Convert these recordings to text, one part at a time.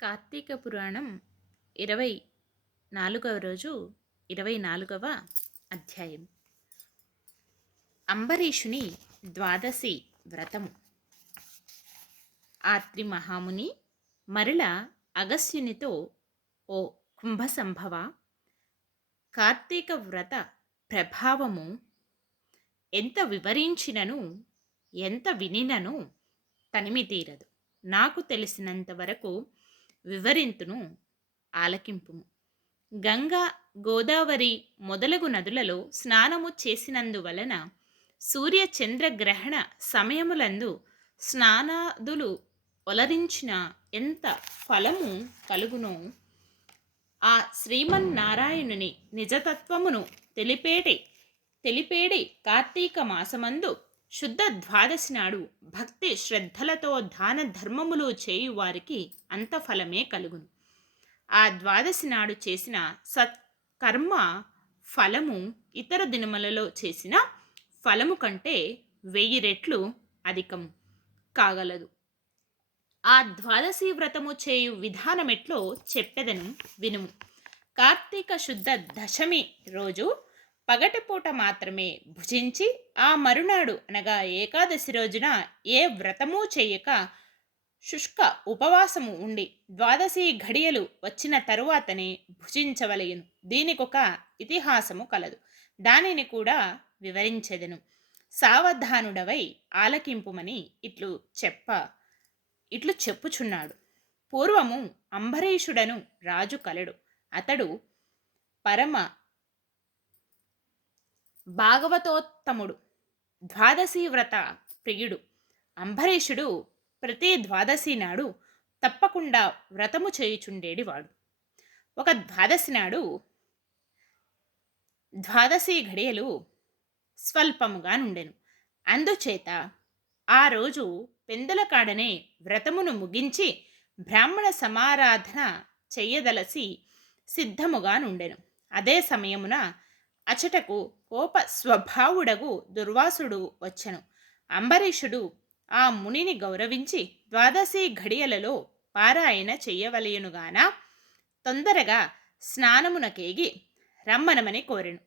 కార్తీక పురాణం 24వ రోజు 24వ అధ్యాయం. అంబరీషుని ద్వాదశి వ్రతము. ఆత్రి మహాముని మరల అగస్యునితో, ఓ కుంభసంభవ, కార్తీక వ్రత ప్రభావము ఎంత వివరించినను ఎంత వినినను తనిమి తీరదు. నాకు తెలిసినంత వరకు వివరింతును, ఆలకింపుము. గంగా, గోదావరి మొదలగు నదులలో స్నానము చేసినందువలన సూర్య చంద్రగ్రహణ సమయములందు స్నానాదులు ఒలరించిన ఎంత ఫలము కలుగునో, ఆ శ్రీమన్నారాయణుని నిజతత్వమును తెలిపేడి కార్తీక మాసమందు శుద్ధ ద్వాదశి నాడు భక్తి శ్రద్ధలతో దాన ధర్మములు చేయువారికి అంత ఫలమే కలుగును. ఆ ద్వాదశి నాడు చేసిన సత్కర్మ ఫలము ఇతర దినములలో చేసిన ఫలము కంటే 1000 రెట్లు అధికము కాగలదు. ఆ ద్వాదశి వ్రతము చేయు విధానమెట్లో చెప్పెదను వినుము. కార్తీక శుద్ధ దశమి రోజు పగటిపూట మాత్రమే భుజించి, ఆ మరునాడు అనగా ఏకాదశి రోజున ఏ వ్రతమూ చేయక శుష్క ఉపవాసము ఉండి ద్వాదశి ఘడియలు వచ్చిన తరువాతనే భుజించవలయును. దీనికొక ఇతిహాసము కలదు. దానిని కూడా వివరించెదను. సావధానుడవై ఆలకింపుమని ఇట్లు చెప్పుచున్నాడు. పూర్వము అంబరీషుడను రాజు కలడు. అతడు పరమ భాగవతోత్తముడు, ద్వాదశి వ్రత ప్రియుడు. అంబరీషుడు ప్రతి ద్వాదశి నాడు తప్పకుండా వ్రతము చేయుచుండేడివాడు. ఒక ద్వాదశి నాడు ద్వాదశి ఘడియలు స్వల్పముగా నుండెను. అందుచేత ఆ రోజు పెందలకాడనే వ్రతమును ముగించి బ్రాహ్మణ సమారాధన చెయ్యదలసి సిద్ధముగా నుండెను. అదే సమయమున అచటకు కోప స్వభావుడగు దుర్వాసుడు వచ్చెను. అంబరీషుడు ఆ మునిని గౌరవించి ద్వాదశి ఘడియలలో పారాయణ చెయ్యవలయునుగాన తొందరగా స్నానమునకేగి రమ్మనమని కోరెను.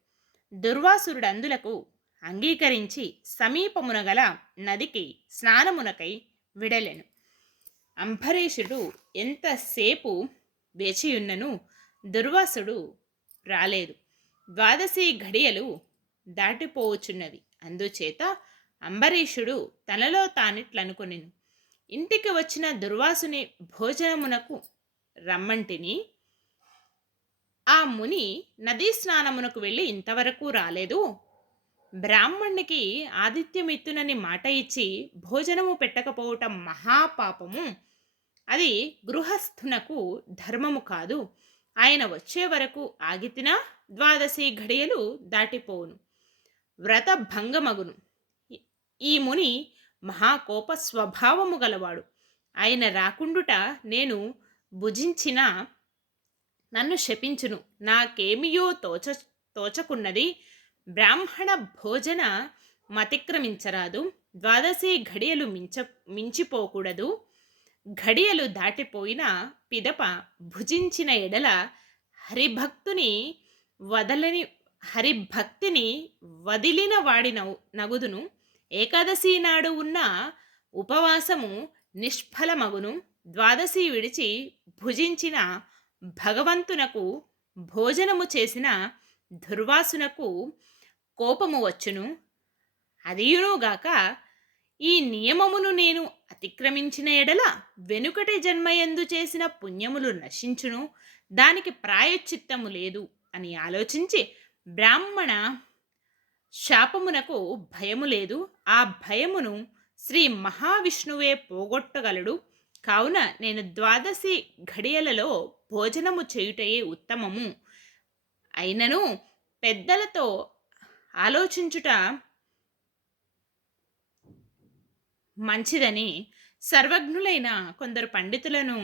దుర్వాసురుడందులకు అంగీకరించి సమీపమున గల నదికి స్నానమునకై విడలెను. అంబరీషుడు ఎంతసేపు వేచియున్నను దుర్వాసుడు రాలేదు. ద్వాదశి ఘడియలు దాటిపోవచున్నవి. అందుచేత అంబరీషుడు తనలో తానిట్లనుకొనెను, ఇంటికి వచ్చిన దుర్వాసుని భోజనమునకు రమ్మంటిని, ఆ ముని నదీ స్నానమునకు వెళ్ళి ఇంతవరకు రాలేదు. బ్రాహ్మణునికి ఆతిథ్యమిత్తునని మాట ఇచ్చి భోజనము పెట్టకపోవటం మహాపాపము. అది గృహస్థునకు ధర్మము కాదు. ఆయన వచ్చే వరకు ఆగితినా ద్వాదశి ఘడియలు దాటిపోవును, వ్రత భంగమగును. ఈ ముని మహాకోప స్వభావము గలవాడు. ఆయన రాకుండుట నేను భుజించిన నన్ను శపించును. నాకేమియో తోచకున్నది. బ్రాహ్మణ భోజన మతిక్రమించరాదు. ద్వాదశి ఘడియలు మించిపోకూడదు. ఘడియలు దాటిపోయిన పిదప భుజించిన ఎడల హరిభక్తిని వదిలిన వాడి నగుదును. ఏకాదశి నాడు ఉన్న ఉపవాసము నిష్ఫలమగును. ద్వాదశి విడిచి భుజించిన భగవంతునకు భోజనము చేసిన దుర్వాసునకు కోపము వచ్చును. అదియునుగాక ఈ నియమమును నేను అతిక్రమించిన ఎడల వెనుకటి జన్మయందు చేసిన పుణ్యములు నశించును. దానికి ప్రాయశ్చిత్తము లేదు అని ఆలోచించి బ్రాహ్మణ శాపమునకు భయము లేదు. ఆ భయమును శ్రీ మహావిష్ణువే పోగొట్టగలడు. కావున నేను ద్వాదశి ఘడియలలో భోజనము చేయుటయే ఉత్తమము. అయినను పెద్దలతో ఆలోచించుట మంచిదని సర్వజ్ఞులైన కొందరు పండితులను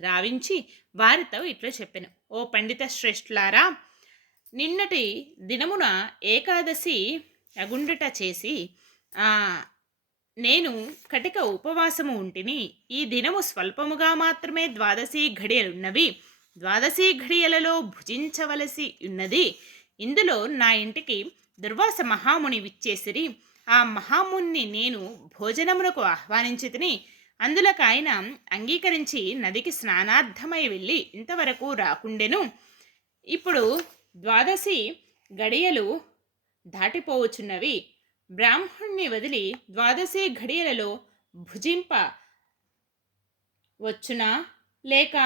రావించి వారితో ఇట్లా చెప్పెను. ఓ పండిత శ్రేష్ఠులారా, నిన్నటి దినమున ఏకాదశి అగుండుట చేసి నేను కటిక ఉపవాసము ఉంటిని. ఈ దినము స్వల్పముగా మాత్రమే ద్వాదశి ఘడియలున్నవి. ద్వాదశి ఘడియలలో భుజించవలసి ఉన్నది. ఇందులో నా ఇంటికి దుర్వాస మహాముని విచ్చేసిరి. ఆ మహాముని నేను భోజనమునకు ఆహ్వానించితిని. అందులకు ఆయన అంగీకరించి నదికి స్నానార్థమై వెళ్ళి ఇంతవరకు రాకుండెను. ఇప్పుడు ద్వాదశి గడియలు దాటిపోవచున్నవి. బ్రాహ్మణ్ణి వదిలి ద్వాదశి ఘడియలలో భుజింప వచ్చునా, లేక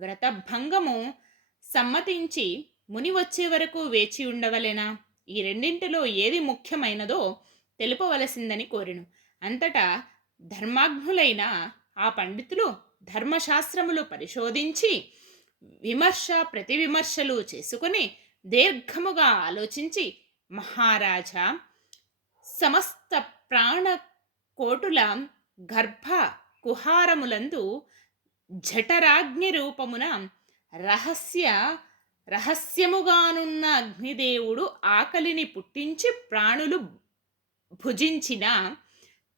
వ్రతభంగము సమ్మతించి ముని వచ్చే వరకు వేచి ఉండవలెనా? ఈ రెండింటిలో ఏది ముఖ్యమైనదో తెలుపవలసిందని కోరెను. అంతటా ధర్మాగ్నులైన ఆ పండితులు ధర్మశాస్త్రములు పరిశోధించి విమర్శ ప్రతివిమర్శలు చేసుకుని దీర్ఘముగా ఆలోచించి, మహారాజా, సమస్త ప్రాణకోటుల గర్భ కుహారములందు జఠరాగ్ని రూపమున రహస్యముగానున్న అగ్నిదేవుడు ఆకలిని పుట్టించి ప్రాణులు భుజించిన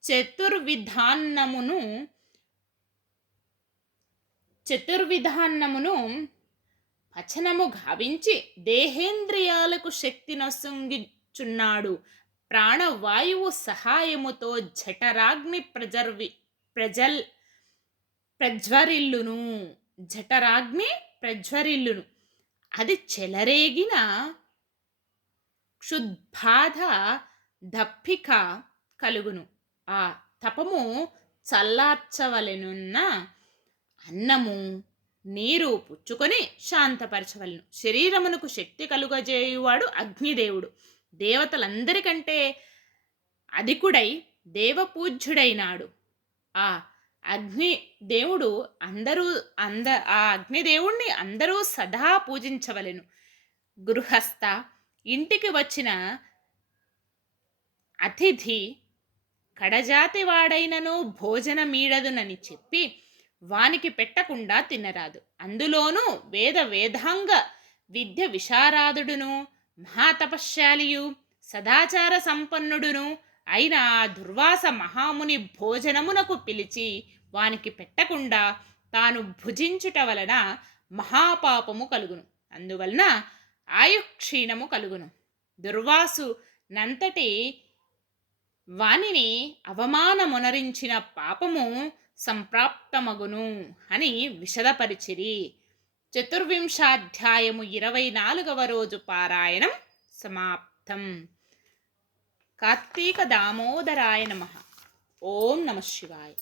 చతుర్విధాన్నమును పచనము గావించి దేహేంద్రియాలకు శక్తి నొసంగిచున్నాడు. ప్రాణవాయువు సహాయముతో జఠరాగ్ని ప్రజ్వరిల్లును. జఠరాగ్ని ప్రజ్వరిల్లును. అది చెలరేగిన క్షుద్బాధ దప్పిక కలుగును. ఆ తపము చల్లార్చవలెనున్న అన్నము నీరు పుచ్చుకొని శాంతపరచవలను. శరీరమునకు శక్తి కలుగజేయువాడు అగ్నిదేవుడు. దేవతలందరికంటే అధికుడై దేవపూజ్యుడైనాడు. ఆ అగ్నిదేవుడు ఆ అగ్నిదేవుణ్ణి అందరూ సదా పూజించవలెను. గృహస్థ, ఇంటికి వచ్చిన అతిథి కడజాతి వాడైనను భోజనమీడదునని చెప్పి వానికి పెట్టకుండా తినరాదు. అందులోనూ వేదాంగ విద్య విశారాదుడును మహాతపశ్శాలియు సదాచార సంపన్నుడును అయిన ఆ దుర్వాస మహాముని భోజనమునకు పిలిచి వానికి పెట్టకుండా తాను భుజించుట వలన మహాపాపము కలుగును. అందువలన ఆయుక్షీణము కలుగును. దుర్వాసు నంతటి వానిని అవమానమునరించిన పాపము సంప్రాప్తమగును అని విశదపరిచిరి. 24వ 24వ రోజు పారాయణం సమాప్తం. కార్తీక దామోదరాయ నమః. ఓం నమః శివాయ.